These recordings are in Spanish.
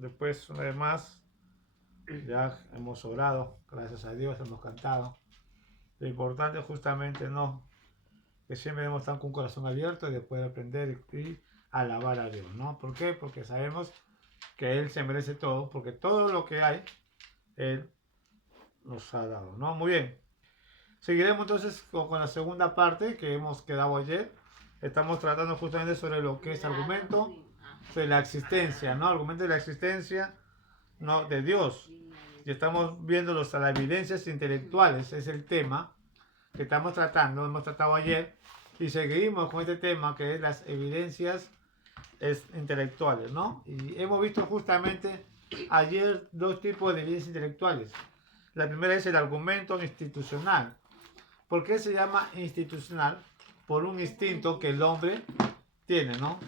Después, una vez más, ya hemos orado, gracias a Dios, hemos cantado. Lo importante justamente no, que siempre debemos estar con un corazón abierto y después aprender y alabar a Dios, ¿no? ¿Por qué? Porque sabemos que Él se merece todo, porque todo lo que hay, Él nos ha dado, ¿no? Muy bien. Seguiremos entonces con la segunda parte que hemos quedado ayer. Estamos tratando justamente sobre lo que es argumento, sobre la existencia, ¿no? Argumento de la existencia, ¿no? De Dios. Y estamos viendo las evidencias intelectuales, es el tema que estamos tratando, hemos tratado ayer, y seguimos con este tema que es las evidencias intelectuales, ¿no? Y hemos visto justamente ayer dos tipos de evidencias intelectuales. La primera es el argumento institucional. ¿Por qué se llama institucional? Por un instinto que el hombre tiene, ¿no?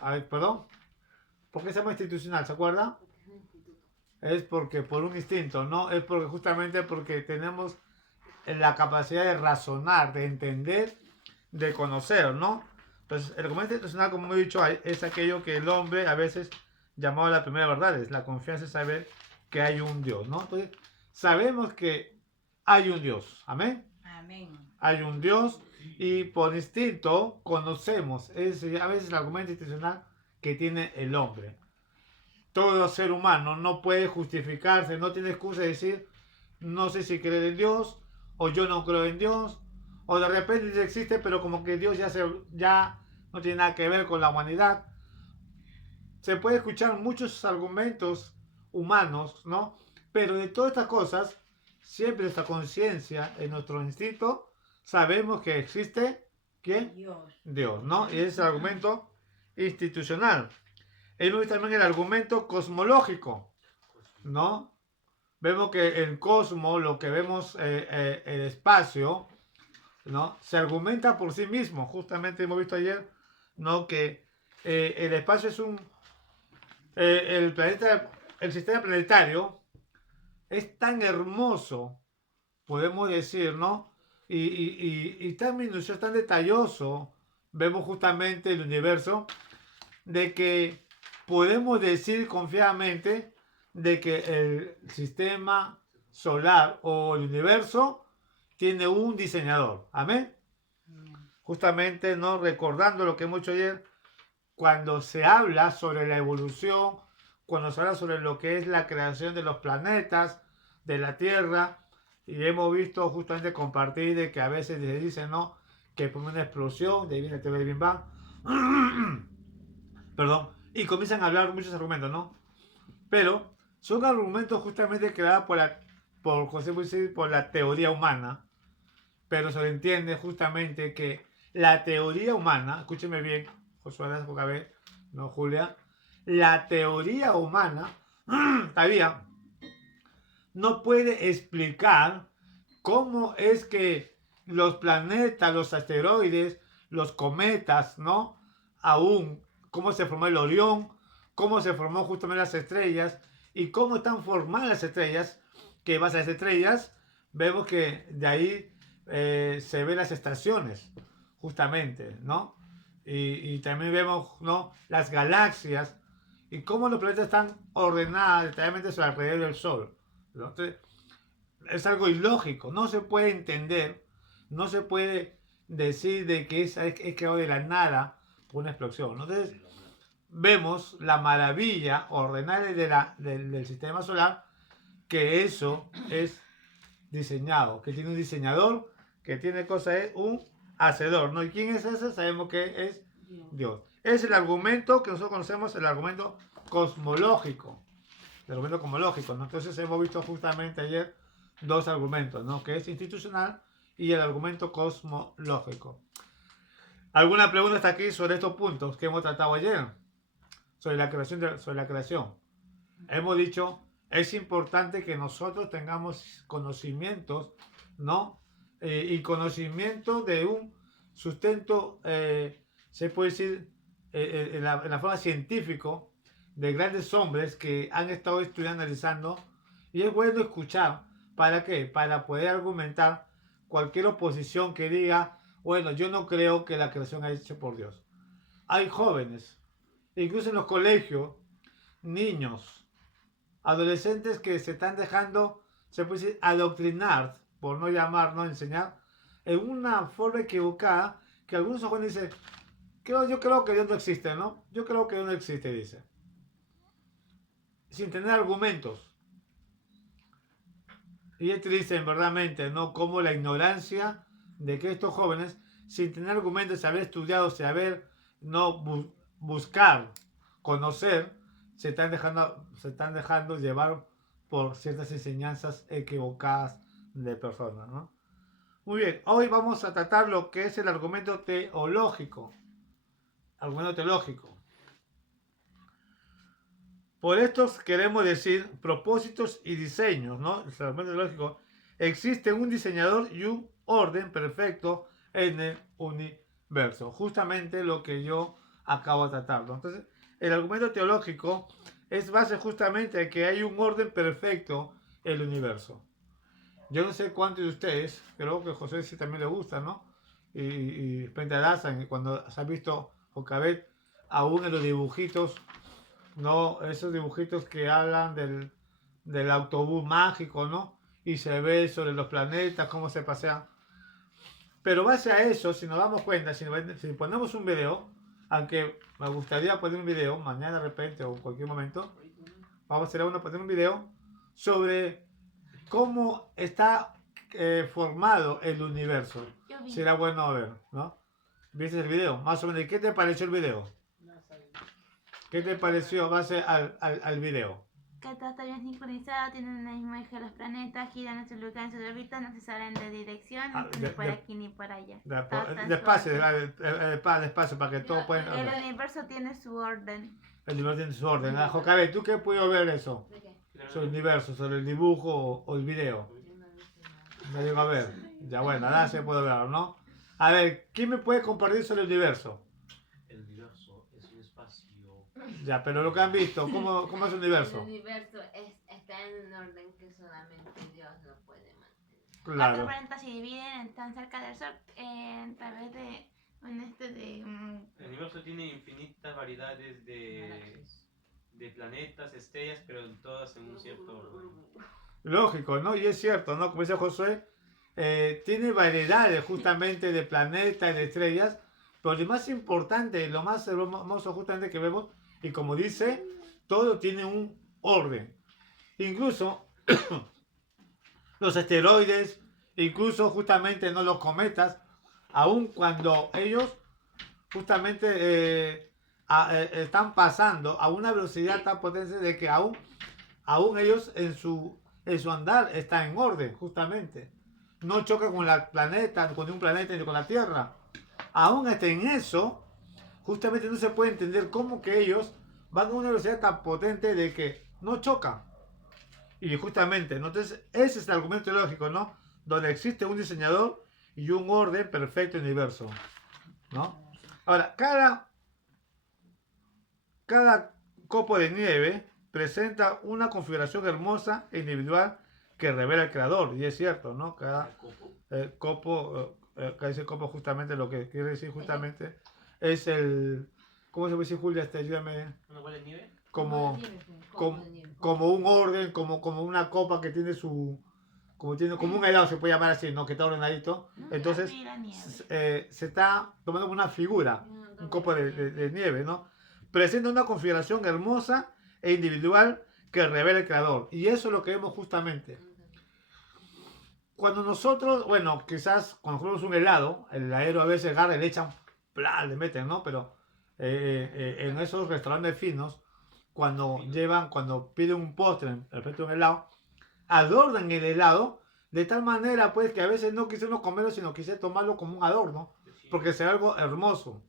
A ver, perdón. ¿Por qué se llama institucional? ¿Se acuerda? Es porque por un instinto, ¿no? Es porque justamente porque tenemos la capacidad de razonar, de entender, de conocer, ¿no? Entonces, el argumento institucional, como he dicho, es aquello que el hombre a veces llamaba la primera verdad, es la confianza en saber que hay un Dios, ¿no? Entonces, sabemos que hay un Dios, ¿amén? Amén. Hay un Dios y por instinto conocemos, es a veces el argumento institucional que tiene el hombre. Todo ser humano no puede justificarse, no tiene excusa de decir, no sé si creer en Dios, o yo no creo en Dios, o de repente dice existe, pero como que Dios ya no tiene nada que ver con la humanidad. Se puede escuchar muchos argumentos humanos, ¿no? Pero de todas estas cosas, siempre esta conciencia, en nuestro instinto, sabemos que existe, ¿quién? Dios, ¿no? Y ese es el argumento institucional. Hemos visto también el argumento cosmológico, ¿no? Vemos que el cosmos, lo que vemos, el espacio, ¿no? Se argumenta por sí mismo. Justamente hemos visto ayer, ¿no? Que el espacio es el planeta, el sistema planetario es tan hermoso, podemos decir, ¿no? Y tan minucioso, tan detalloso, vemos justamente el universo, de que podemos decir confiadamente de que el sistema solar o el universo tiene un diseñador. Amén. Justamente, ¿no? Recordando lo que hemos hecho ayer, cuando se habla sobre la evolución, cuando se habla sobre lo que es la creación de los planetas, de la Tierra, y hemos visto justamente compartir de que a veces se dice, ¿no? Que por una explosión, de ahí viene el tema del Big Bang, perdón, y comienzan a hablar muchos argumentos, ¿no? Pero son argumentos justamente creados por José Luis, por la teoría humana, pero se entiende justamente que la teoría humana, escúcheme bien, Josué Lascocabé, no Julia, la teoría humana todavía no puede explicar cómo es que los planetas, los asteroides, los cometas, ¿no? Aún, cómo se formó el Orión, cómo se formó justamente las estrellas y cómo están formadas las estrellas, que vas a las estrellas, vemos que de ahí se ven las estaciones, justamente, ¿no? Y también vemos, ¿no? Las galaxias y cómo los planetas están ordenados detalladamente sobre alrededor del Sol, ¿no? Entonces, es algo ilógico, no se puede entender, no se puede decir de que es creado de la nada por una explosión. Entonces, vemos la maravilla ordenada del sistema solar, que eso es diseñado, que tiene un diseñador, que tiene cosa, es un hacedor, ¿no? ¿Y quién es ese? Sabemos que es Dios. Es el argumento que nosotros conocemos, el argumento cosmológico. El argumento cosmológico, ¿no? Entonces hemos visto justamente ayer dos argumentos, ¿no? Que es institucional y el argumento cosmológico. ¿Alguna pregunta hasta aquí sobre estos puntos que hemos tratado ayer? Sobre la creación. Sobre la creación. Hemos dicho, es importante que nosotros tengamos conocimientos, ¿no? Y conocimiento de un sustento, se puede decir, en la forma científico, de grandes hombres que han estado estudiando, analizando, y es bueno escuchar. ¿Para qué? Para poder argumentar cualquier oposición que diga, bueno, yo no creo que la creación haya hecho por Dios. Hay jóvenes, incluso en los colegios, niños adolescentes que se están dejando, se puede decir, adoctrinar, por no llamar, no enseñar, en una forma equivocada, que algunos jóvenes dicen, yo creo que Dios no existe, ¿no? Yo creo que Dios no existe, dice. Sin tener argumentos. Y es triste, verdaderamente, ¿no? Como la ignorancia de que estos jóvenes, sin tener argumentos, haber estudiado, saber, no buscar, conocer, se están dejando llevar por ciertas enseñanzas equivocadas de personas, ¿no? Muy bien, hoy vamos a tratar lo que es el argumento teológico. Argumento teológico. Por estos queremos decir propósitos y diseños, ¿no? El argumento teológico. Existe un diseñador y un orden perfecto en el universo. Justamente lo que yo acabo de tratar, ¿no? Entonces, el argumento teológico es base justamente de que hay un orden perfecto en el universo. Yo no sé cuántos de ustedes, creo que a José sí también le gusta, ¿no? Y frente a Daza, cuando se ha visto Jocabet, aún en los dibujitos, ¿no? Esos dibujitos que hablan del autobús mágico, ¿no? Y se ve sobre los planetas, cómo se pasean. Pero base a eso, si nos damos cuenta, si ponemos un video, aunque me gustaría poner un video, mañana de repente o en cualquier momento, vamos a poner un video sobre cómo está formado el universo. Será bueno ver, ¿no? ¿Viste el video? Más o menos, ¿qué te pareció el video? ¿Qué te pareció base al video? Que todo está bien sincronizado, tienen el mismo eje de los planetas, giran en su lugar, en su órbita, no se salen de dirección, ni por aquí ni por allá. Despacio, despacio, para que todos puedan... El universo tiene su orden. El universo tiene su orden. Jocabe, ¿tú qué puedo ver eso? Sobre el universo, sobre el dibujo o el video. Me digo, a ver, ya bueno, ahora se puede ver, ¿no? A ver, ¿quién me puede compartir sobre el universo? El universo es un espacio. Ya, pero lo que han visto, ¿cómo es el universo? El universo está en un orden que solamente Dios lo puede mantener. Cuatro Claro. planetas se dividen, están cerca del Sol, a través de El universo tiene infinitas variedades de planetas, estrellas, pero todas en un cierto orden. Lógico, ¿no? Y es cierto, ¿no? Como dice Josué, tiene variedades justamente de planetas, de estrellas, pero lo más importante, lo más hermoso justamente que vemos, y como dice, todo tiene un orden. Incluso los asteroides, incluso justamente no los cometas, aun cuando ellos justamente están pasando a una velocidad tan potente de que aún ellos en su andar están en orden, justamente. No chocan con el planeta, con un planeta ni con la Tierra. Aún hasta en eso, justamente no se puede entender cómo que ellos van a una velocidad tan potente de que no chocan. Y justamente, ¿no? Entonces, ese es el argumento lógico, ¿no? Donde existe un diseñador y un orden perfecto en el universo, ¿no? Ahora, cada copo de nieve presenta una configuración hermosa e individual que revela el creador, y es cierto, ¿no? Cada copo, acá dice copo justamente lo que quiere decir justamente es el, ¿cómo se puede decir, Julia? Ayúdame. ¿Una bola de nieve? Como un orden, como una copa que tiene como un helado, se puede llamar así, ¿no? Que está ordenadito. Entonces, se está tomando una figura, un copo de nieve, ¿no? Presenta una configuración hermosa e individual que revela el creador. Y eso es lo que vemos justamente. Cuando nosotros, bueno, quizás cuando comemos un helado, el heladero a veces agarra y le echan, ¡plá! Le meten, ¿no? Pero en esos restaurantes finos, cuando piden un postre respecto a un helado, adornan el helado de tal manera pues que a veces no quisieron comerlo, sino quisieron tomarlo como un adorno, porque sea algo hermoso.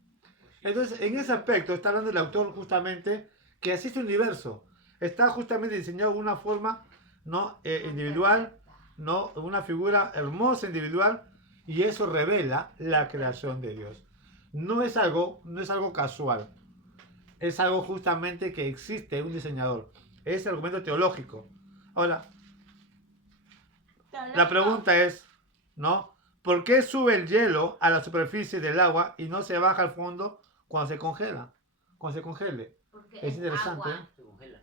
Entonces, en ese aspecto está hablando el autor justamente que así es el universo. Está justamente diseñado de una forma, ¿no? Individual, ¿no? Una figura hermosa, individual, y eso revela la creación de Dios. No es algo casual. Es algo justamente que existe un diseñador. Es el argumento teológico. Ahora, la pregunta es, ¿no? ¿Por qué sube el hielo a la superficie del agua y no se baja al fondo cuando se congela? Cuando se congele. Porque Es interesante. agua. Se congela.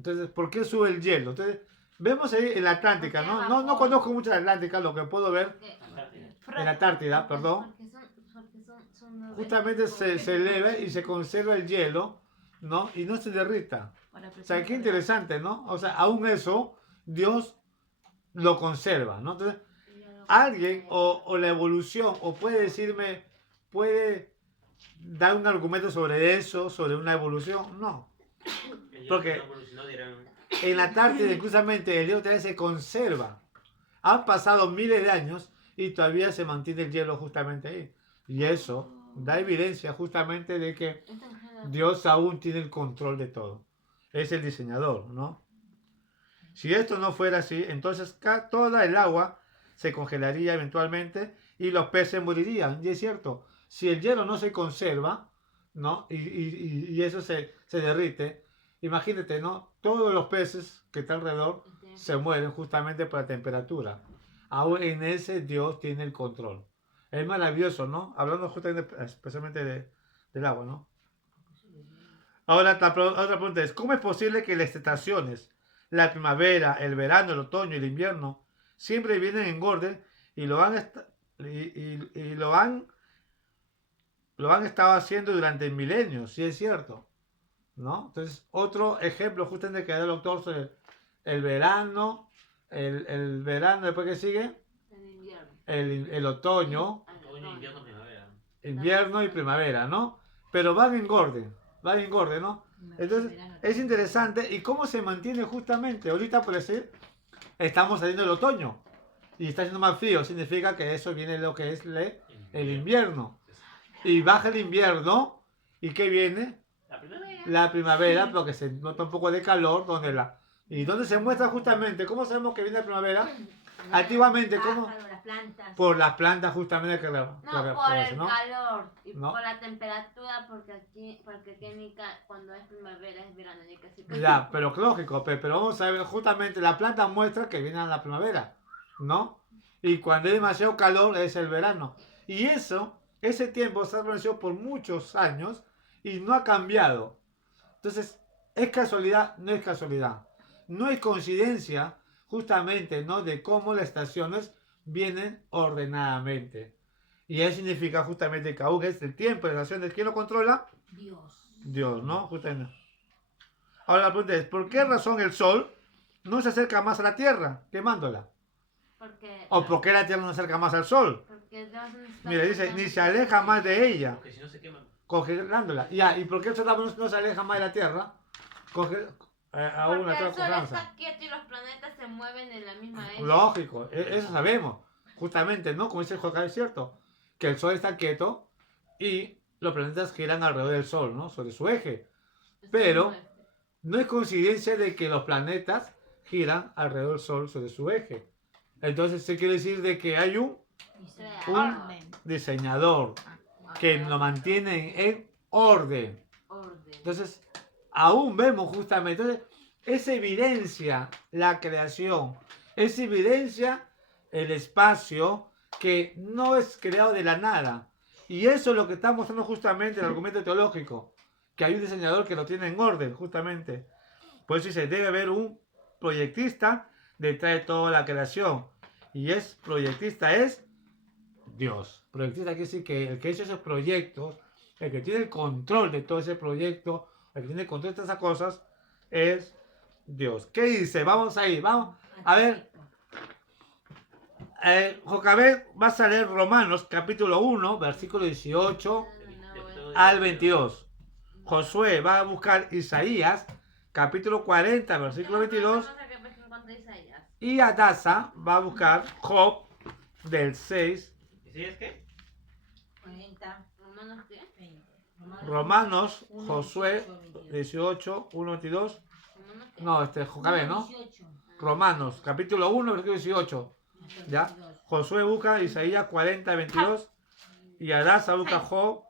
Entonces, ¿por qué sube el hielo? Entonces, vemos ahí en la Atlántica, ¿no? No conozco mucho la Atlántica, lo que puedo ver en la Antártida, perdón. Son Justamente se eleva y se conserva el hielo, ¿no? Y no se derrita. O sea, qué interesante, ¿no? O sea, aún eso, Dios lo conserva, ¿no? Entonces, alguien o la evolución, o puede decirme, puede dar un argumento sobre eso, sobre una evolución, no. Porque en la Antártida, inclusamente, el hielo todavía se conserva. Han pasado miles de años y todavía se mantiene el hielo justamente ahí. Y eso da evidencia justamente de que Dios aún tiene el control de todo. Es el diseñador, ¿no? Si esto no fuera así, entonces toda el agua se congelaría eventualmente y los peces morirían. Y es cierto, si el hielo no se conserva, ¿no? Y eso se derrite, imagínate, ¿no? Todos los peces que están alrededor se mueren justamente por la temperatura. Aún en ese Dios tiene el control. Es maravilloso, ¿no? Hablando justamente, especialmente del agua, ¿no? Ahora, otra pregunta es, ¿cómo es posible que las estaciones, la primavera, el verano, el otoño y el invierno, siempre vienen en orden y lo han estado haciendo durante milenios? Sí, es cierto, ¿no? Entonces, otro ejemplo justamente que da el doctor sobre el verano, el verano, después que sigue, El invierno. el otoño, Otoño, invierno, primavera. invierno y primavera, ¿no? Pero van en orden, ¿no? Entonces, es interesante y cómo se mantiene justamente. Ahorita, por decir, estamos saliendo del otoño y está haciendo más frío, significa que eso viene lo que es el invierno. Y baja el invierno, ¿y qué viene? La primavera. La primavera, porque se nota un poco de calor, ¿y dónde se muestra justamente? ¿Cómo sabemos que viene la primavera? Antiguamente, ¿cómo? Las plantas. Por las plantas justamente que No, por el ¿no? calor y ¿No? por la temperatura, porque aquí cuando es primavera es verano, ni casi calor. Ya, pero lógico, pero vamos a ver, justamente la planta muestra que viene la primavera, ¿no? Y cuando hay demasiado calor es el verano. Y ese tiempo se ha permanecido por muchos años y no ha cambiado. Entonces, ¿es casualidad? No es casualidad. No es coincidencia, justamente, ¿no? De cómo las estaciones vienen ordenadamente. Y eso significa justamente que aún es el tiempo de las estaciones. ¿Quién lo controla? Dios, ¿no? Justamente. Ahora la pregunta es, ¿por qué razón el Sol no se acerca más a la Tierra quemándola? Porque, ¿O por qué la Tierra no se acerca más al Sol? porque Dios nos está Mira, dice, cuidando. ni se aleja más de ella, Porque si no se queman. congelándola. Ya, ¿y por qué el Sol no se aleja más de la Tierra? Aún Porque la el Sol Tierra está quieto y los planetas se mueven en la misma eje. Lógico, eso sabemos. Justamente, ¿no? Como dice el Jokai, es cierto. Que el Sol está quieto y los planetas giran alrededor del Sol, ¿no? Sobre su eje. Pero no es coincidencia de que los planetas giran alrededor del Sol sobre su eje. Entonces, se quiere decir de que hay un diseñador que lo mantiene en orden. Entonces, aún vemos justamente, entonces, es evidencia la creación, es evidencia el espacio que no es creado de la nada. Y eso es lo que está mostrando justamente el argumento teológico, que hay un diseñador que lo tiene en orden, justamente. Por eso dice, debe haber un proyectista detrás de toda la creación. Y proyectista es Dios. Proyectista quiere decir que el que hizo esos proyectos, el que tiene el control de todo ese proyecto, el que tiene el control de todas esas cosas, es Dios. ¿Qué dice? Vamos ahí, vamos. A ver. Jocabet, vas a leer Romanos capítulo 1, versículo 18 al 22. Josué va a buscar Isaías capítulo 40, versículo 22. Y Adasa va a buscar Job del 6. ¿Isaías qué? 40, ¿Romanos qué? 20. Romanos, Josué 18, 1, 22. ¿Romanos qué? No, Jocabet, ¿no? Romanos capítulo 1, versículo 18. ¿Ya? Josué busca Isaías 40, 22. Y Adasa busca Job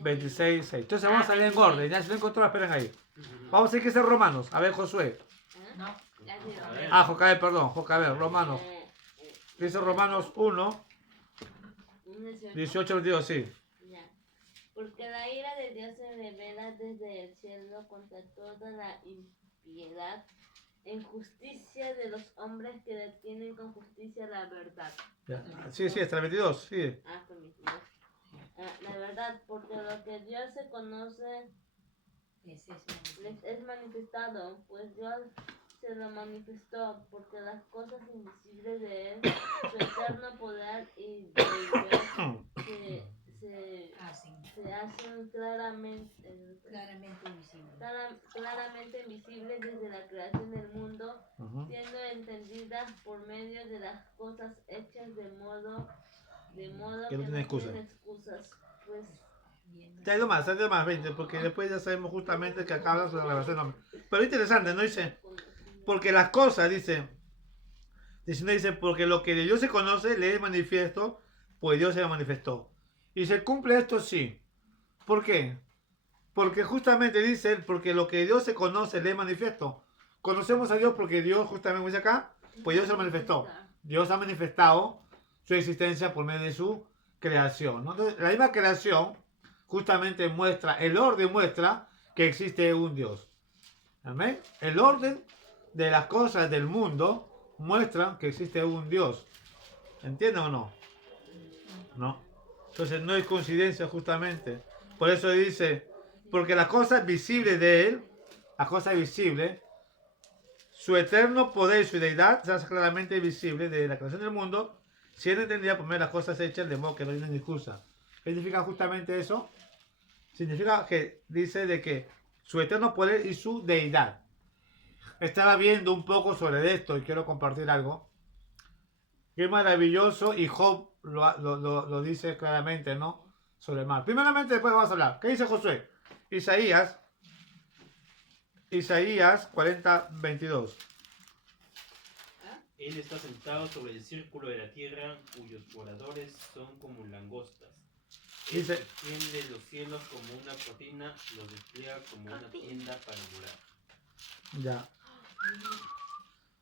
26, 6. Entonces vamos a leer en orden. Ya si no encontró, esperen ahí. Vamos a ver qué es Romanos. A ver, Josué. No. Jocabet, perdón. Jocabet, Romanos. Dice Romanos 1, 18, 22, sí. Ya. Porque la ira de Dios se revela desde el cielo contra toda la piedad, en justicia de los hombres que detienen con justicia la verdad. Ya. Sí, hasta el 22, sí. Permíteme. La verdad, porque lo que Dios se conoce les es manifestado, pues Dios se lo manifestó, porque las cosas invisibles de Él, su eterno poder y deidad, se hacen claramente visibles desde la creación del mundo, siendo entendidas por medio de las cosas hechas de modo que no tienen excusas, pues. Te ha ido más, 20, porque después ya sabemos justamente que acá habla sobre la revelación del hombre. Pero interesante, ¿no? Dice, porque las cosas, dice, porque lo que de Dios se conoce le es manifiesto, pues Dios se lo manifestó. Y se cumple esto, sí. ¿Por qué? Porque justamente dice, porque lo que de Dios se conoce le es manifiesto. Conocemos a Dios porque Dios, justamente dice acá, pues Dios se lo manifestó. Dios ha manifestado su existencia por medio de su creación, ¿no? Entonces, la misma creación justamente muestra, el orden muestra que existe un Dios. ¿Amén? El orden de las cosas del mundo muestra que existe un Dios. ¿Entienden o no? No. Entonces no es coincidencia justamente. Por eso dice, porque las cosas visibles de Él, las cosas visibles, su eterno poder y su deidad se hace claramente visible desde la creación del mundo, siendo entendida por medio de las cosas hechas de modo que no tienen excusa. ¿Qué significa justamente eso? Significa que dice de que su eterno poder y su deidad. Estaba viendo un poco sobre esto y quiero compartir algo. Qué maravilloso, y Job lo dice claramente, ¿no? Sobre el mal. Primeramente, después vamos a hablar. ¿Qué dice Josué? Isaías 40, 22. Él está sentado sobre el círculo de la tierra, cuyos moradores son como langostas. Él Dice, extiende los cielos como una cortina, los despliega como una tienda para morar. ya.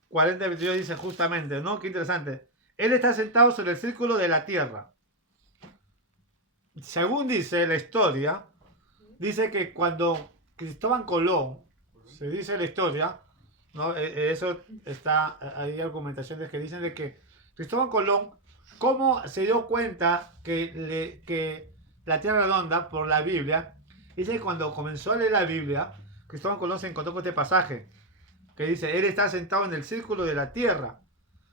40, 22 dice justamente, ¿no? Qué interesante. Él está sentado sobre el círculo de la tierra. Según dice la historia, dice que cuando Cristóbal Colón, se dice la historia, ¿no? Eso está, hay argumentaciones que dicen de que Cristóbal Colón, ¿cómo se dio cuenta que la Tierra redonda por la Biblia? Dice que cuando comenzó a leer la Biblia, Cristóbal Colón se encontró con este pasaje, que dice, él está sentado en el círculo de la Tierra.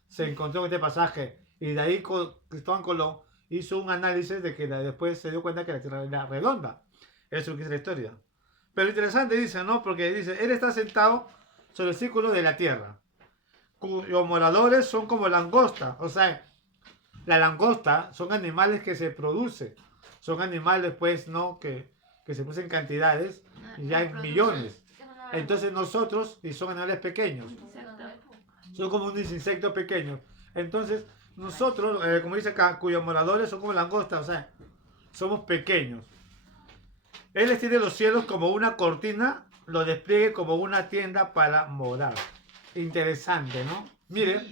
Se encontró con este pasaje, y de ahí Cristóbal Colón hizo un análisis de que después se dio cuenta que la Tierra era redonda. Eso es lo que dice la historia. Pero interesante dice, ¿no? Porque dice, él está sentado sobre el círculo de la tierra, cuyos moradores son como langostas. O sea, la langosta son animales que se producen. Son animales, pues, ¿no? Que se producen cantidades y ya hay millones. Entonces nosotros, y son animales pequeños. Son como unos insectos pequeños. Entonces, nosotros, como dice acá, cuyos moradores son como langostas. O sea, somos pequeños. Él extiende los cielos como una cortina, lo despliegue como una tienda para morar. Interesante, ¿no? Miren,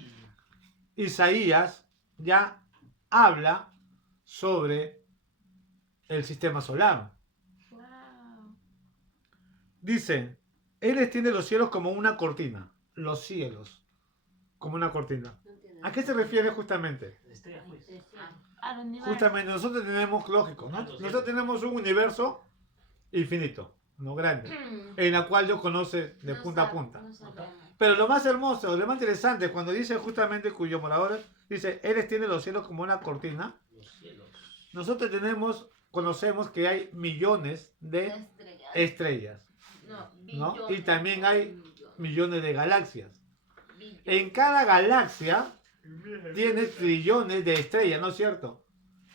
Isaías ya habla sobre el sistema solar. Wow. Dice, Él extiende los cielos como una cortina. Los cielos, como una cortina. ¿A qué se refiere justamente? Al universo. Justamente nosotros tenemos, lógico, ¿no? Nosotros tenemos un universo infinito, no grande, en la cual Dios conoce de punta a punta. Pero lo más hermoso, lo más interesante, cuando dice justamente cuyos moradores, dice, Él extiende los cielos como una cortina. Nosotros conocemos que hay millones de estrellas, ¿no? Y también hay millones de galaxias. En cada galaxia tiene trillones de estrellas, ¿no es cierto?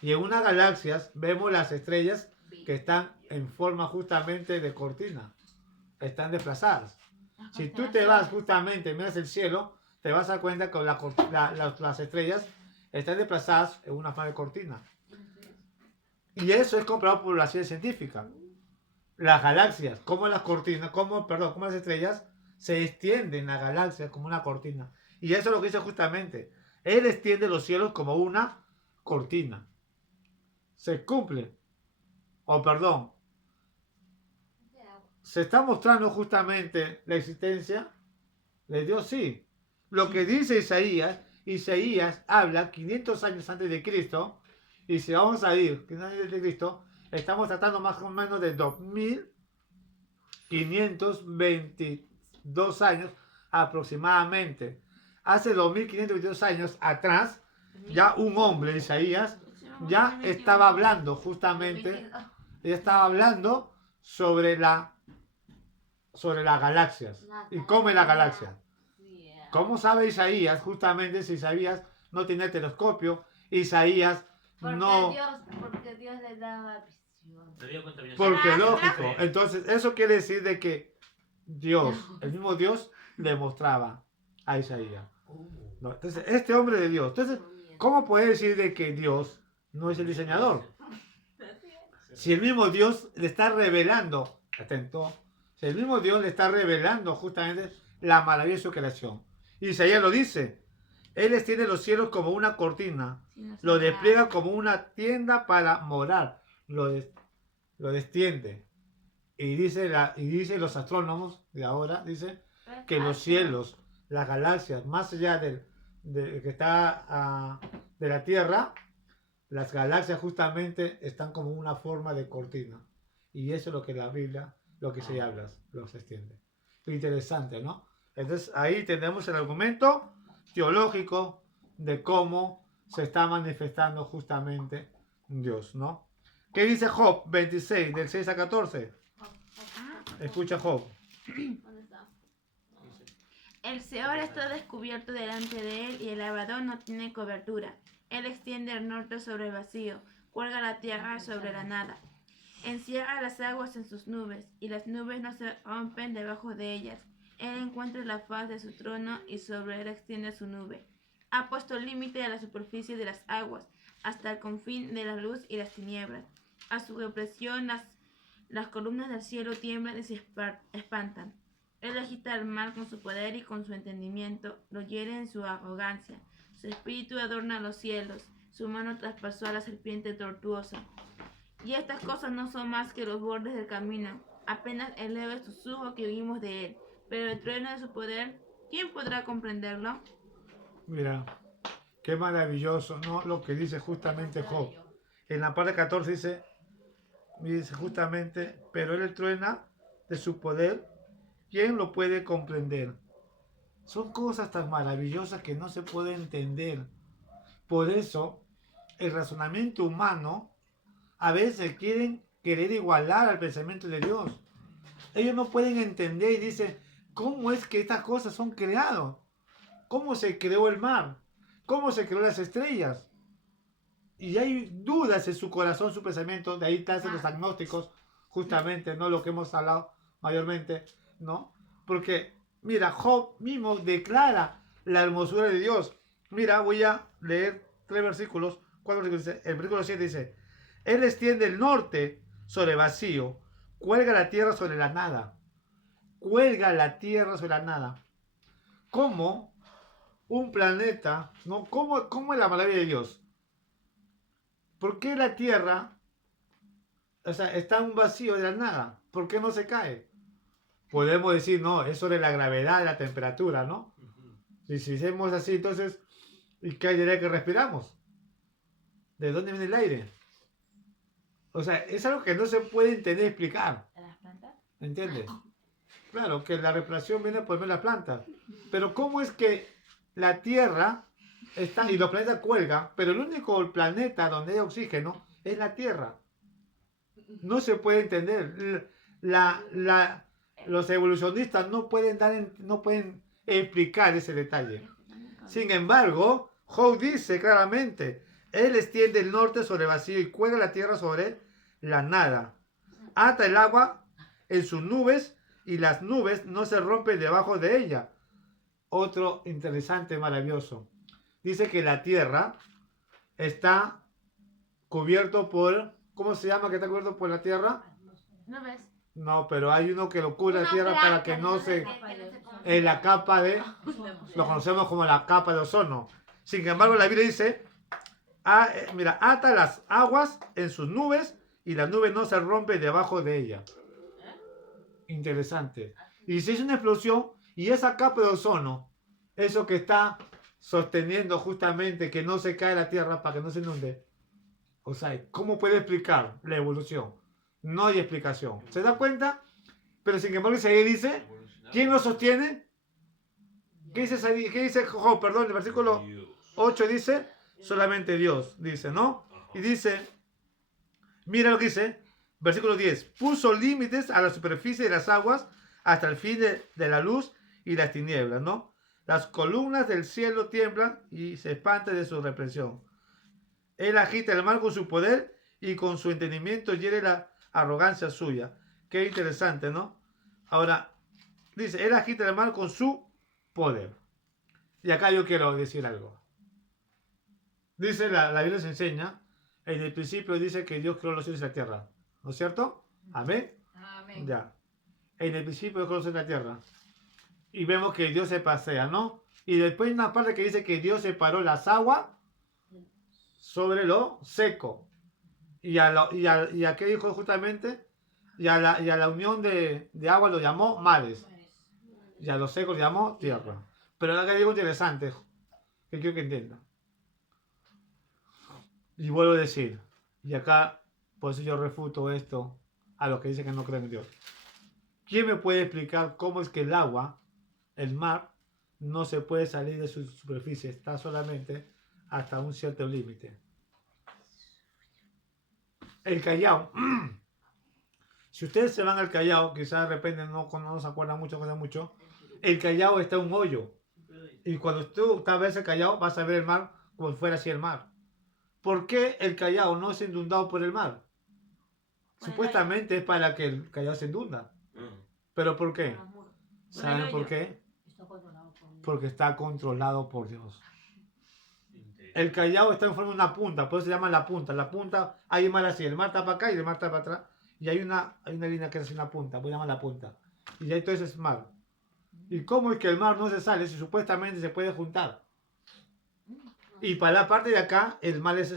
Y en unas galaxias vemos las estrellas que están en forma justamente de cortina, están desplazadas. Si tú te vas justamente, miras el cielo, te vas a dar cuenta que las estrellas están desplazadas en una forma de cortina. Y eso es comprobado por la ciencia científica. Las galaxias, como las cortinas, como las estrellas, se extienden las galaxias como una cortina. Y eso es lo que dice justamente. Él extiende los cielos como una cortina. Se cumple. se está mostrando justamente la existencia de Dios, sí. Lo que dice Isaías habla 500 años antes de Cristo, y si vamos a ir 500 años antes de Cristo, estamos tratando más o menos de 2522 años aproximadamente. Hace 2522 años atrás, ya un hombre, Isaías, ya estaba hablando justamente, ya estaba hablando sobre las galaxias. ¿Y cómo es la galaxia? ¿Cómo sabe Isaías? Justamente si Isaías no tenía telescopio, Isaías no... Porque Dios le daba visión. Porque lógico. Entonces, eso quiere decir de que Dios, el mismo Dios, le mostraba a Isaías. ¿No? Entonces, este hombre de Dios. Entonces, ¿cómo puede decir de que Dios no es el diseñador? Si el mismo Dios le está revelando, atento, si el mismo Dios le está revelando justamente la maravilla de su creación. Isaías lo dice, Él extiende los cielos como una cortina, lo despliega como una tienda para morar, lo extiende. Y dice los astrónomos de ahora, dice que los cielos, las galaxias, más allá de que está de la Tierra, las galaxias justamente están como una forma de cortina. Y eso es lo que la Biblia, lo que se habla, los extiende. Interesante, ¿no? Entonces ahí tenemos el argumento teológico de cómo se está manifestando justamente Dios, ¿no? ¿Qué dice Job 26, del 6 a 14? Escucha Job. ¿Dónde está? El Seol está descubierto delante de él y el Abadón no tiene cobertura. Él extiende el norte sobre el vacío, cuelga la tierra sobre la nada. Encierra las aguas en sus nubes, y las nubes no se rompen debajo de ellas. Él encuentra la faz de su trono y sobre él extiende su nube. Ha puesto límite a la superficie de las aguas, hasta el confín de la luz y las tinieblas. A su represión las columnas del cielo tiemblan y se espantan. Él agita el mar con su poder y con su entendimiento, lo hiere en su arrogancia. Su espíritu adorna los cielos, su mano traspasó a la serpiente tortuosa. Y estas cosas no son más que los bordes del camino, apenas el leve susurro que oímos de él. Pero el trueno de su poder, ¿quién podrá comprenderlo? Mira, qué maravilloso, ¿no? Lo que dice justamente Job. En la parte 14 dice justamente, pero él truena de su poder, ¿quién lo puede comprender? Son cosas tan maravillosas que no se puede entender. Por eso, el razonamiento humano a veces querer igualar al pensamiento de Dios. Ellos no pueden entender y dicen, ¿cómo es que estas cosas son creadas? ¿Cómo se creó el mar? ¿Cómo se creó las estrellas? Y hay dudas en su corazón, su pensamiento. De ahí están los agnósticos, justamente, ¿no? Lo que hemos hablado mayormente, ¿no? Porque, mira, Job mismo declara la hermosura de Dios. Mira, voy a leer 3 versículos. 4 versículos. El versículo 7 dice, Él extiende el norte sobre vacío, cuelga la tierra sobre la nada. Cuelga la tierra sobre la nada. ¿Cómo un planeta, no? ¿Cómo es la maravilla de Dios? ¿Por qué la tierra, o sea, está en un vacío de la nada? ¿Por qué no se cae? Podemos decir, no, es sobre la gravedad de la temperatura, ¿no? Y si hacemos así, entonces, ¿y qué aire que respiramos? ¿De dónde viene el aire? O sea, es algo que no se puede entender y explicar. ¿De las plantas? ¿Entiendes? Claro, que la respiración viene por ver las plantas. Pero ¿cómo es que la Tierra está y los planetas cuelgan, pero el único planeta donde hay oxígeno es la Tierra? No se puede entender. Los evolucionistas no pueden explicar ese detalle. Sin embargo, Job dice claramente, Él extiende el norte sobre el vacío y cuelga la tierra sobre la nada. Ata el agua en sus nubes y las nubes no se rompen debajo de ella. Otro interesante, maravilloso. Dice que la tierra está cubierto por... ¿Cómo se llama que está cubierto por la tierra? Nubes. No, pero hay uno que lo cubre la tierra para que no se... En la capa de... Lo conocemos como la capa de ozono. Sin embargo, la Biblia dice... mira, ata las aguas en sus nubes y las nubes no se rompen debajo de ella. Interesante. Y si es una explosión, y esa capa de ozono, eso que está sosteniendo justamente que no se cae la Tierra para que no se inunde. O sea, ¿cómo puede explicar la evolución? No hay explicación. ¿Se da cuenta? Pero sin embargo, ahí dice, ¿quién lo sostiene? ¿Qué dice Job? Perdón, el versículo 8 dice, solamente Dios, dice, ¿no? Y dice, mira lo que dice, versículo 10, puso límites a la superficie de las aguas hasta el fin de la luz y las tinieblas, ¿no? Las columnas del cielo tiemblan y se espantan de su represión. Él agita el mar con su poder y con su entendimiento hiere la arrogancia suya. Qué interesante, ¿no? Ahora, dice, él agita el mar con su poder. Y acá yo quiero decir algo. Dice, la Biblia nos enseña, en el principio dice que Dios creó los cielos y la tierra. ¿No es cierto? ¿Amén? Amén. Ya. En el principio Dios creó los cielos y la tierra. Y vemos que Dios se pasea, ¿no? Y después hay una parte que dice que Dios separó las aguas sobre lo seco. Y a qué dijo justamente? Y a la unión de agua lo llamó mares. Y a lo seco lo llamó tierra. Pero acá hay algo interesante que quiero que entienda. Y vuelvo a decir, y acá por eso yo refuto esto a los que dicen que no creen en Dios. ¿Quién me puede explicar cómo es que el agua, el mar, no se puede salir de su superficie? Está solamente hasta un cierto límite. El Callao. Si ustedes se van al Callao, quizás de repente no se acuerdan mucho, el Callao está en un hoyo. Y cuando tú ves el Callao, vas a ver el mar como si fuera así el mar. ¿Por qué el Callao no es inundado por el mar? Supuestamente es para que el Callao se inunda. ¿Pero por qué? ¿Saben por qué? Porque está controlado por Dios. El Callao está en forma de una punta, por eso se llama la punta. La punta, hay mar así, el mar está para acá y el mar está para atrás. Y hay una línea que es una punta, pues se llama la punta. Y ahí entonces es mar. ¿Y cómo es que el mar no se sale si supuestamente se puede juntar? Y para la parte de acá, el mar es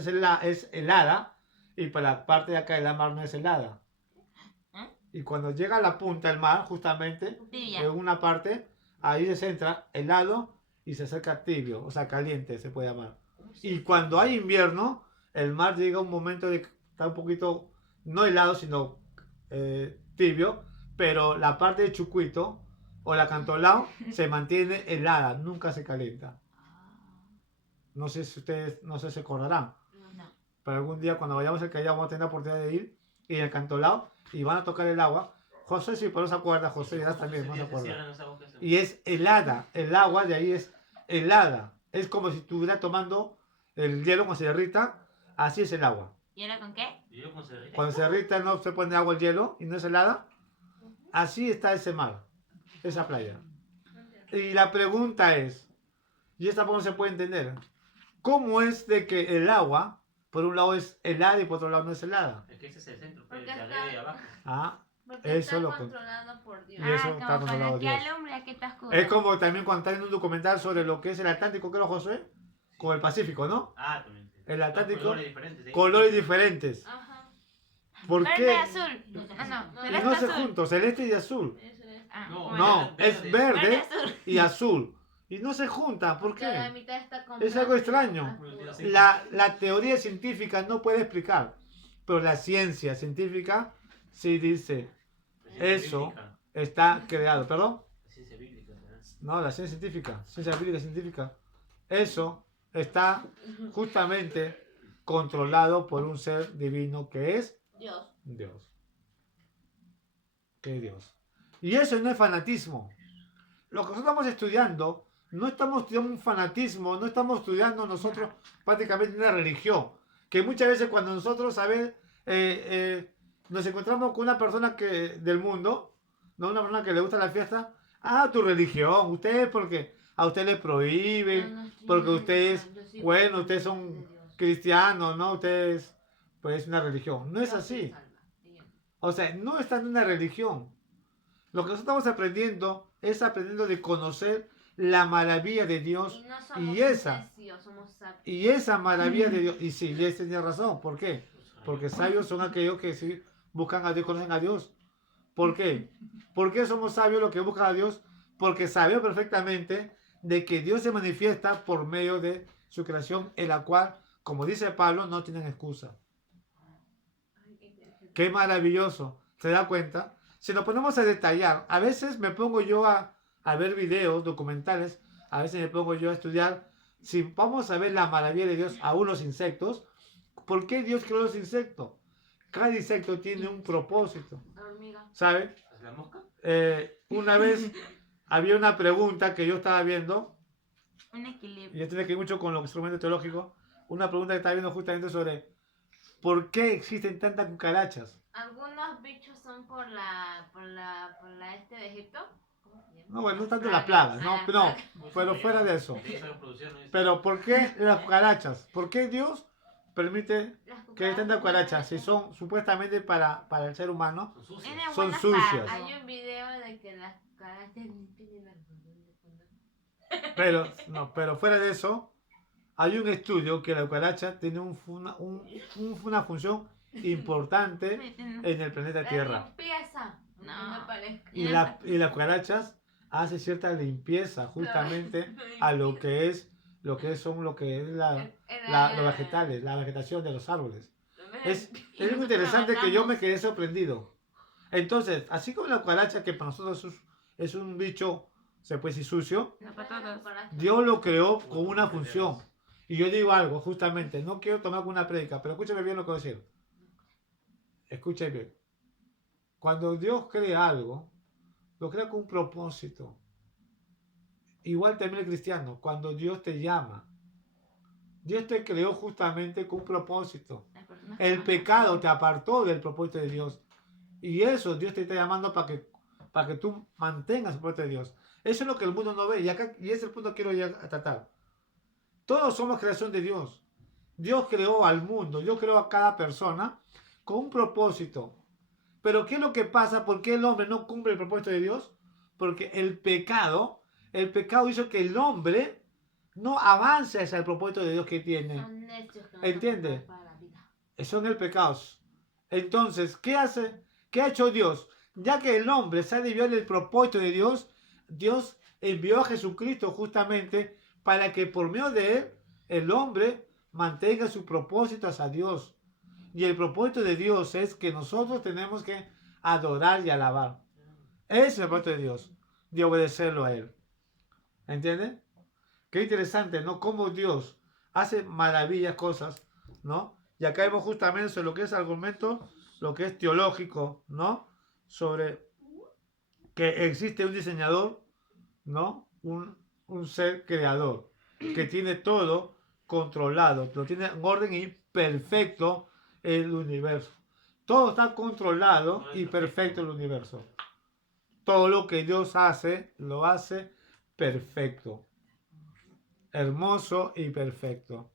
helada. Y para la parte de acá, el mar no es helada. Y cuando llega a la punta del mar, justamente, en una parte, ahí se centra helado y se acerca tibio, o sea, caliente se puede llamar. Y cuando hay invierno, el mar llega a un momento de estar un poquito, no helado, sino tibio, pero la parte de Chucuito o la Cantolao se mantiene helada, nunca se calienta. No sé si ustedes, no sé si se acordarán, pero algún día cuando vayamos al Callao vamos a tener la oportunidad de ir y el Cantolao y van a tocar el agua. José sí, pero no se acuerda, José ya también no se acuerda. Y es helada, el agua de ahí es helada. Es como si estuviera tomando el hielo cuando se derrita, así es el agua. ¿Hielo con qué? Cuando se derrita no se pone agua el hielo y no es helada. Así está ese mar, esa playa. Y la pregunta es, y esta no se puede entender, ¿cómo es de que el agua, por un lado es helada y por otro lado no es helada? Es que ese es el centro, Porque de está- arriba y abajo. Ah, Porque eso está lo controlado por Dios. Y eso está como controlado con Dios. que alumbra que está oscuro. es como también cuando están en un documental sobre lo que es el Atlántico, creo, José, con el Pacífico, ¿no? Ah, también. El Atlántico, Colores diferentes. ¿eh? colores diferentes. Ajá. ¿Por Verde qué? y azul. Ah, no, No, Y celeste no se azul. juntan, celeste y azul. Eso es. Ah, No, bueno. No, es Verde verde azul. y azul. Y no se juntan, ¿por Porque la qué? mitad está Es algo comprado. extraño. La teoría científica no puede explicar, pero la ciencia científica sí dice, eso está creado. ¿Perdón? Ciencia bíblica, ¿verdad? No, la ciencia científica. Eso está justamente controlado por un ser divino que es Dios. Dios. Que es Dios. Y eso no es fanatismo. Lo que nosotros estamos estudiando, no estamos estudiando un fanatismo, no estamos estudiando nosotros prácticamente una religión. Que muchas veces cuando nosotros, ¿sabes? Nos encontramos con una persona del mundo, no una persona que le gusta la fiesta, tu religión, ustedes porque a usted le prohíben, porque ustedes, bueno, ustedes son cristianos, ¿no? Ustedes, pues, una religión. No es así. O sea, no está en una religión. Lo que nosotros estamos aprendiendo es aprendiendo de conocer la maravilla de Dios Y no somos y esa. imbéciles, somos sabios. y esa maravilla de Dios. Y sí, tenía razón. ¿Por qué? Porque sabios son aquellos que sí buscan a Dios, conocen a Dios. ¿Por qué? ¿Por qué somos sabios los que buscan a Dios? Porque sabemos perfectamente de que Dios se manifiesta por medio de su creación, en la cual, como dice Pablo, no tienen excusa. Qué maravilloso. ¿Se da cuenta? Si nos ponemos a detallar, a veces me pongo yo a ver videos, documentales, a veces me pongo yo a estudiar. Si vamos a ver la maravilla de Dios, aún los insectos, ¿por qué Dios creó los insectos? Cada insecto tiene un propósito. ¿Sabe? ¿La mosca? Una vez había una pregunta que yo estaba viendo, Un y equilibrio. esto tiene que ver mucho con los instrumentos teológicos, una pregunta que estaba viendo justamente sobre ¿por qué existen tantas cucarachas? Algunos bichos son por la este de Egipto. ¿Cómo se llama? No, bueno, no tanto las plagas, no, no, pero fuera de eso. Pero ¿por qué las cucarachas? ¿Por qué Dios permite que hay tantas cucarachas si son supuestamente para el ser humano? Tiene Son buenas sucias. patas. Hay un video de que las cucarachas limpian la Pero fuera de eso, hay un estudio que la cucaracha tiene una función importante Sí, tiene- en el planeta Tierra. limpieza. No. No parezca. Y las cucarachas hacen cierta limpieza justamente a lo que es los vegetales, la vegetación de los árboles. Es muy interesante que yo me quedé sorprendido. Entonces, así como la cucaracha, que para nosotros es un bicho, se puede decir sucio, No para todos. Dios lo creó con una función. Y yo digo algo, justamente, no quiero tomar una prédica, pero escúchame bien lo que voy a decir. Escúchame bien. Cuando Dios crea algo, lo crea con un propósito. Igual también el cristiano, cuando Dios te llama, Dios te creó justamente con un propósito. Las personas El que- pecado te apartó del propósito de Dios. Y eso Dios te está llamando para que tú mantengas el propósito de Dios. Eso es lo que el mundo no ve. Y ese es el punto que quiero llegar a tratar. Todos somos creación de Dios. Dios creó al mundo, Dios creó a cada persona con un propósito. Pero ¿qué es lo que pasa? ¿Por qué el hombre no cumple el propósito de Dios? Porque el pecado hizo que el hombre no avance hacia el propósito de Dios que tiene. Son necios que no ¿Entiende? se preparan para la vida. Son el pecado. Entonces, ¿qué hace? ¿Qué ha hecho Dios? Ya que el hombre se ha desviado del propósito de Dios, Dios envió a Jesucristo justamente para que por medio de él, el hombre mantenga su propósito hacia Dios. Y el propósito de Dios es que nosotros tenemos que adorar y alabar. Ese es el propósito de Dios, de obedecerlo a él. ¿Entienden? Qué interesante, ¿no? Cómo Dios hace maravillas, cosas, ¿no? Y acá vemos justamente sobre lo que es argumento, lo que es teológico, ¿no? Sobre que existe un diseñador, ¿no? Un ser creador, que tiene todo controlado, lo tiene en orden y perfecto el universo. Todo está controlado y perfecto el universo. Todo lo que Dios hace, lo hace perfecto. Hermoso y perfecto.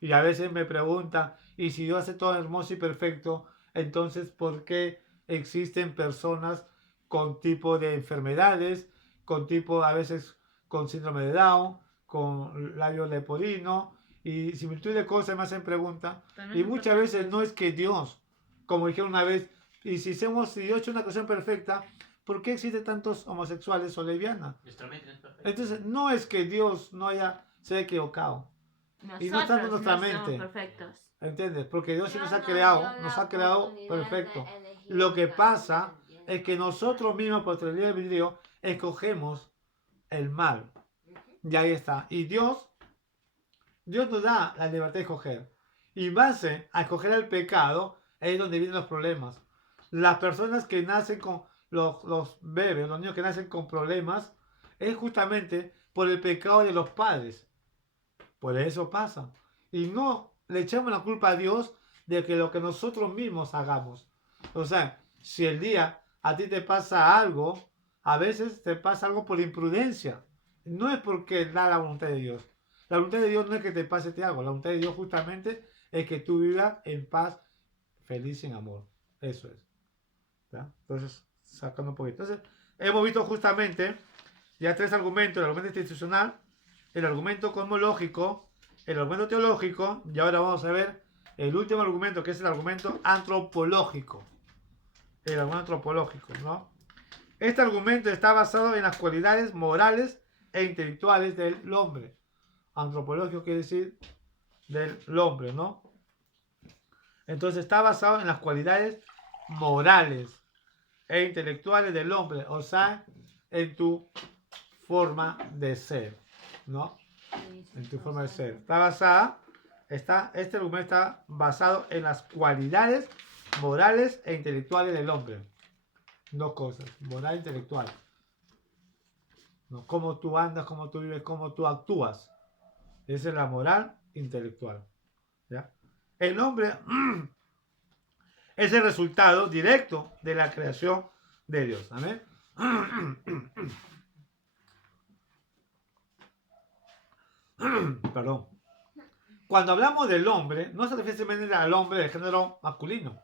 Y a veces me preguntan, y si Dios hace todo hermoso y perfecto, entonces ¿por qué existen personas con tipo de enfermedades, con tipo a veces con síndrome de Down, con labio leporino y similitud de cosas? Me hacen preguntas. También Y son muchas veces perfectos. no es que Dios, como dijeron una vez, y si Dios ha hecho una creación perfecta, ¿por qué existen tantos homosexuales o lesbianas? Nuestra mente no es perfecta. Entonces no es que Dios se haya equivocado. Y no está en Nosotros nuestra no somos mente. perfectos. ¿Entiendes? Porque Dios sí Dios nos ha nos creado, dio la nos ha creado oportunidad perfecto. de elegir Lo que cada pasa uno es que nosotros mismos por el libre albedrío escogemos el mal. Y ahí está. Y Dios nos da la libertad de escoger. Y en base a escoger el pecado, ahí es donde vienen los problemas. Las personas que nacen con los bebés, los niños que nacen con problemas, es justamente por el pecado de los padres. Por eso pasa. Y no le echamos la culpa a Dios de que lo que nosotros mismos hagamos. O sea, si el día a ti te pasa algo, a veces te pasa algo por imprudencia. No es porque da la voluntad de Dios. La voluntad de Dios no es que te pase algo. La voluntad de Dios justamente es que tú vivas en paz, feliz, en amor. Eso es. ¿Ya? Entonces, sacando un poquito. Entonces, hemos visto justamente ya tres argumentos: el argumento institucional, el argumento cosmológico, el argumento teológico, y ahora vamos a ver el último argumento, que es el argumento antropológico. el argumento antropológico, ¿no? Este argumento está basado en las cualidades morales e intelectuales del hombre. Antropológico quiere decir del hombre, ¿no? Entonces está basado en las cualidades morales e intelectuales del hombre, o sea, en tu forma de ser, ¿no? En tu forma de ser. Este argumento está basado en las cualidades morales e intelectuales del hombre. Dos cosas, moral e intelectual. ¿No? Cómo tú andas, cómo tú vives, cómo tú actúas. Esa es la moral intelectual. ¿Ya? El hombre es el resultado directo de la creación de Dios. Amén. Perdón. Cuando hablamos del hombre, no se refiere simplemente al hombre del género masculino.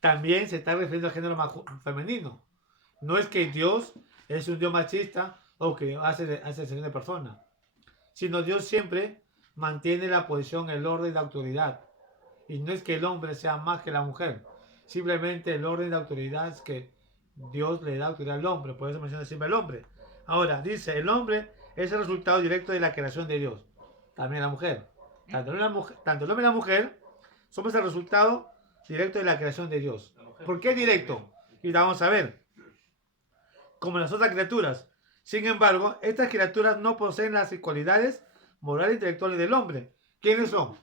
También se está refiriendo al género femenino. No es que Dios es un Dios machista o que hace excepción de personas, sino Dios siempre mantiene la posición, el orden de autoridad. Y no es que el hombre sea más que la mujer, simplemente el orden de autoridad es que Dios le da autoridad al hombre, por eso menciona siempre el hombre. Ahora, dice, el hombre es el resultado directo de la creación de Dios. También la mujer. Tanto el hombre y la mujer somos el resultado directo de la creación de Dios. ¿Por qué directo? Y vamos a ver. Como las otras criaturas. Sin embargo, estas criaturas no poseen las cualidades morales e intelectuales del hombre. ¿Quiénes son?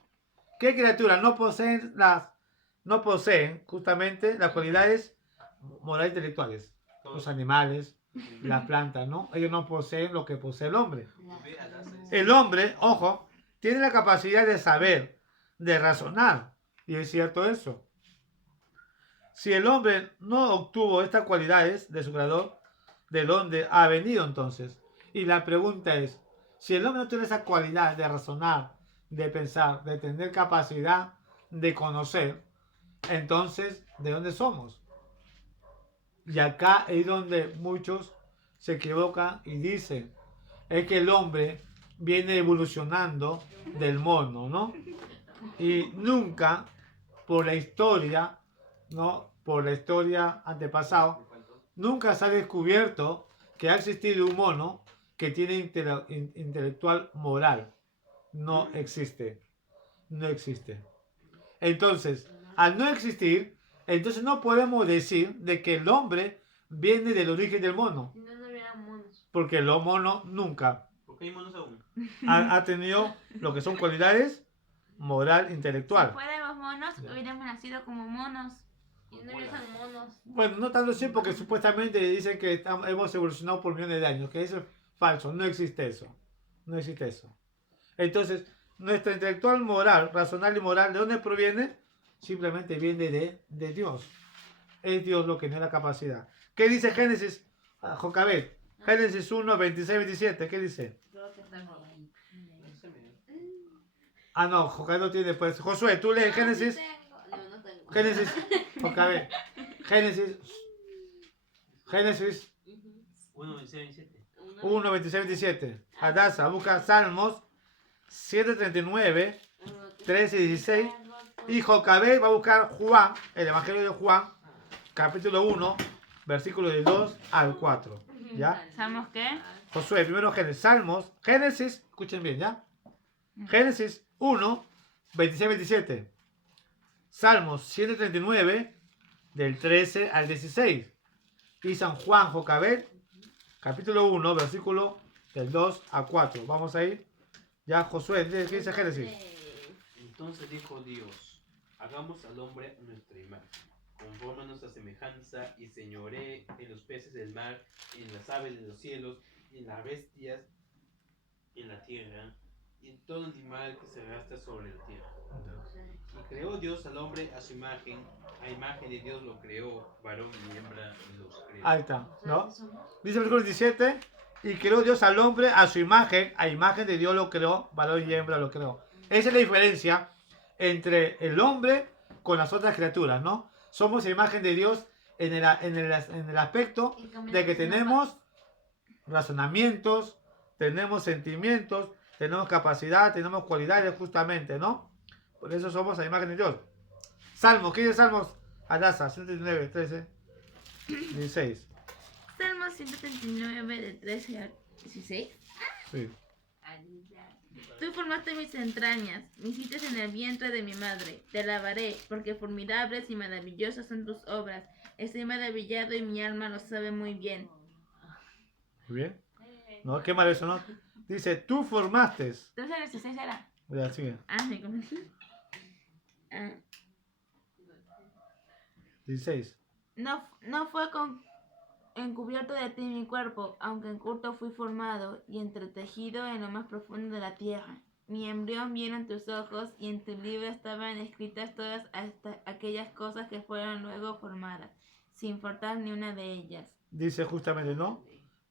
¿Qué criaturas no poseen justamente las cualidades morales e intelectuales? Los animales, las plantas, ¿no? Ellos no poseen lo que posee el hombre. El hombre, ojo, tiene la capacidad de saber, de razonar. Y es cierto eso. Si el hombre no obtuvo estas cualidades de su creador, ¿de dónde ha venido entonces? Y la pregunta es, si el hombre no tiene esa cualidad de razonar, de pensar, de tener capacidad de conocer, entonces, ¿de dónde somos? Y acá es donde muchos se equivocan y dicen, es que el hombre viene evolucionando del mono, ¿no? Y nunca, por la historia, ¿no? Por la historia antepasada, nunca se ha descubierto que ha existido un mono que tiene intelectual moral. No existe. No existe. Entonces, al no existir, entonces no podemos decir de que el hombre viene del origen del mono. Si no, no hubieran monos. Porque el mono nunca ¿Por qué hay monos aún? ha tenido lo que son cualidades moral, Si intelectual. fuéramos monos, hubiéramos nacido como monos. Y no hubieran monos. Bueno, no tanto así porque supuestamente dicen que hemos evolucionado por millones de años, que eso es falso, no existe eso. No existe eso. Entonces, nuestra intelectual moral, racional y moral, ¿de dónde proviene? Simplemente viene de Dios. Es Dios lo que nos da la capacidad. ¿Qué dice Génesis? Jocabet. Génesis 1, 26, 27. ¿Qué dice? Creo que está ahí. Ah, no, Jocabet no tiene. Pues Josué, tú lees Génesis. No, no tengo. Génesis. Jocabet. Génesis. Génesis 1, 26, 27. 1, 26, 27. Hadassah, busca Salmos 739, 13 y 16. Y Jocabet va a buscar Juan, el Evangelio de Juan, capítulo 1, versículos del 2 al 4. ¿Ya? ¿Sabemos qué? Josué, primero Génesis. Salmos, Génesis, escuchen bien, ¿ya? Génesis 1, 26, 27. Salmos 139, del 13 al 16. Y San Juan, Jocabet, capítulo 1, versículo del 2 a 4. Vamos a ir. Ya, Josué, ¿qué dice Génesis? Entonces dijo Dios, hagamos al hombre a nuestra imagen, conforme a nuestra semejanza, y señoree en los peces del mar, en las aves de los cielos, en las bestias, en la tierra, y en todo animal que se arrastra sobre la tierra. Y creó Dios al hombre a su imagen, a imagen de Dios lo creó, varón y hembra los creó. Ahí está, ¿no? Dice el versículo 17, y creó Dios al hombre a su imagen, a imagen de Dios lo creó, varón y hembra lo creó. Esa es la diferencia entre el hombre con las otras criaturas, ¿no? Somos imagen de Dios en el aspecto de que tenemos razonamientos, tenemos sentimientos, tenemos capacidad, tenemos cualidades justamente, ¿no? Por eso somos a imagen de Dios. Salmos, ¿qué dice Salmos? Hadassah, 139, 13. 16. Salmo 139 de 13 al 16. Sí. Tú formaste mis entrañas, me hiciste en el vientre de mi madre. Te alabaré, porque formidables y maravillosas son tus obras. Estoy maravillado y mi alma lo sabe muy bien. Muy bien. No, qué mal eso, ¿no? Dice, tú formaste. 13 al 16 era. Ya, sigue. Me confundí. 16. No fue encubierto de ti mi cuerpo, aunque en curto fui formado y entretejido en lo más profundo de la tierra. Mi embrión vieron tus ojos y en tu libro estaban escritas todas aquellas cosas que fueron luego formadas, sin faltar ni una de ellas. Dice justamente, ¿no?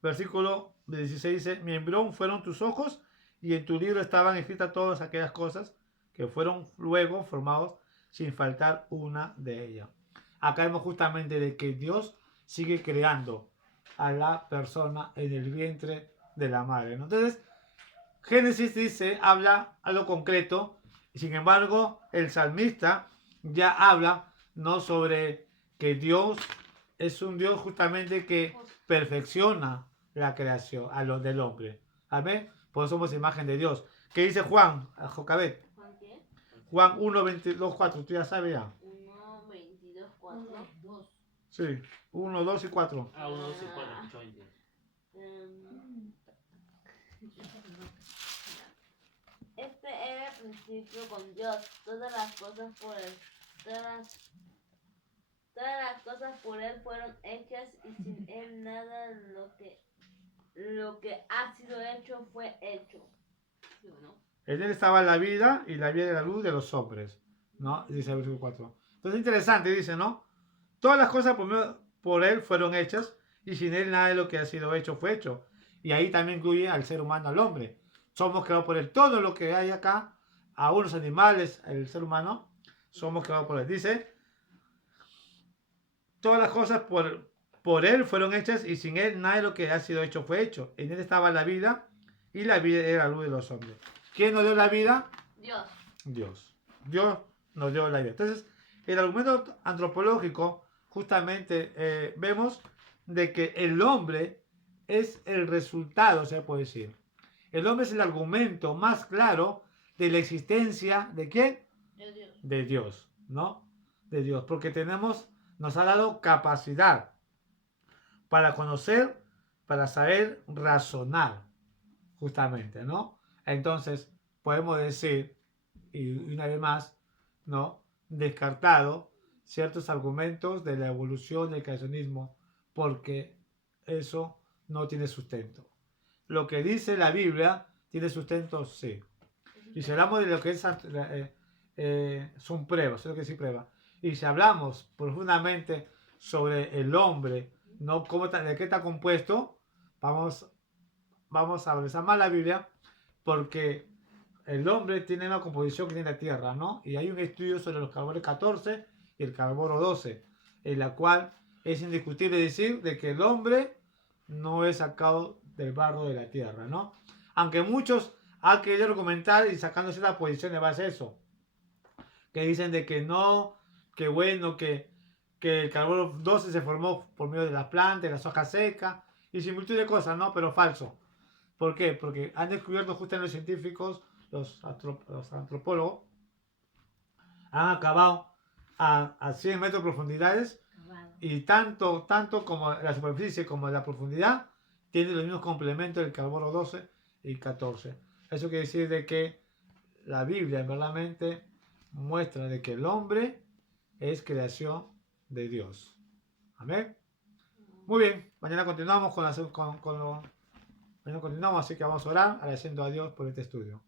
Versículo 16 dice, mi embrión fueron tus ojos y en tu libro estaban escritas todas aquellas cosas que fueron luego formados sin faltar una de ellas. Acá vemos justamente de que Dios sigue creando a la persona en el vientre de la madre, ¿no? Entonces, Génesis dice, habla algo concreto, y sin embargo, el salmista ya habla, ¿no? Sobre que Dios es un Dios justamente que perfecciona la creación a lo del hombre. Amén. Por eso somos imagen de Dios. ¿Qué dice Juan? Jocabet. ¿Juan qué? Juan 1, 22, 4. Tú ya sabes ya. 1, 22, 4. Sí. 1, 2 y 4. 1, 2 y 4, yo entiendo. Este era el principio con Dios. Todas las cosas por él. Todas las cosas por él fueron hechas y sin él nada lo que ha sido hecho fue hecho. ¿Sí o no? En él estaba la vida y la vida era la luz de los hombres. ¿No? Dice el versículo 4. Entonces interesante, dice, ¿no? Todas las cosas por él fueron hechas y sin él nada de lo que ha sido hecho fue hecho. Y ahí también incluye al ser humano, al hombre. Somos creados por él. Todo lo que hay acá, aún los animales, el ser humano, somos creados por él. Dice, todas las cosas por él fueron hechas y sin él nada de lo que ha sido hecho fue hecho. En él estaba la vida y la vida era la luz de los hombres. ¿Quién nos dio la vida? Dios. Dios. Dios nos dio la vida. Entonces, el argumento antropológico, justamente vemos de que el hombre es el resultado, se puede decir. El hombre es el argumento más claro de la existencia de ¿quién? De Dios. De Dios, ¿no? De Dios, porque nos ha dado capacidad para conocer, para saber razonar, justamente, ¿no? Entonces, podemos decir, y una vez más, ¿no? Descartado ciertos argumentos de la evolución del creacionismo, porque eso no tiene sustento. Lo que dice la Biblia tiene sustento, sí. Y si hablamos de lo que son pruebas, es lo que sí prueba. Y si hablamos profundamente sobre el hombre, ¿no? ¿De qué está compuesto? Vamos a analizar más la Biblia, porque el hombre tiene una composición que tiene la tierra, ¿no? Y hay un estudio sobre los carbonos 14 y el carbono 12, en la cual es indiscutible decir de que el hombre no es sacado del barro de la tierra, ¿no? Aunque muchos han querido argumentar y sacándose la posición de base a eso, que dicen de que no, que bueno, que el carbono 12 se formó por medio de las plantas, de las hojas secas y sin multitud de cosas, ¿no? Pero falso. ¿Por qué? Porque han descubierto justamente los científicos, los antropólogos, han acabado a 100 metros de profundidades y tanto como la superficie como la profundidad tienen los mismos complementos del carbono 12 y 14. Eso quiere decir de que la Biblia verdaderamente muestra de que el hombre es creación de Dios. Amén. Muy bien, mañana continuamos mañana continuamos, así que vamos a orar agradeciendo a Dios por este estudio.